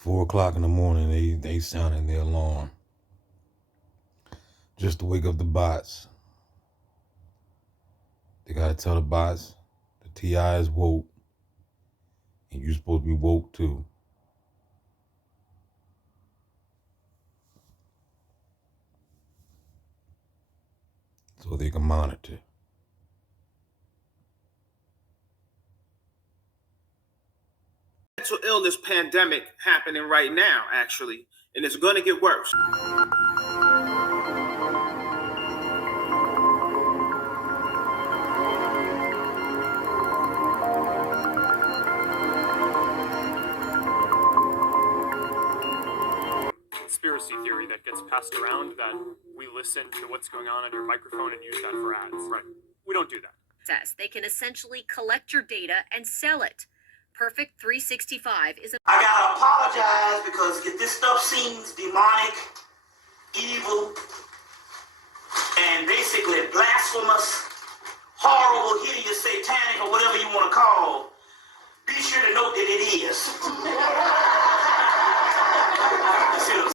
4 o'clock in the morning, they sounding their alarm just to wake up the bots. They gotta tell the bots the TI is woke, and you're supposed to be woke too. So they can monitor. Mental illness pandemic happening right now, actually, and it's going to get worse. Conspiracy theory that gets passed around that we listen to what's going on your microphone and use that for ads. Right. We don't do that. Says they can essentially collect your data and sell it. Perfect 365 is a... I gotta apologize because if this stuff seems demonic, evil, and basically blasphemous, horrible, hideous, satanic, or whatever you want to call, be sure to note that it is.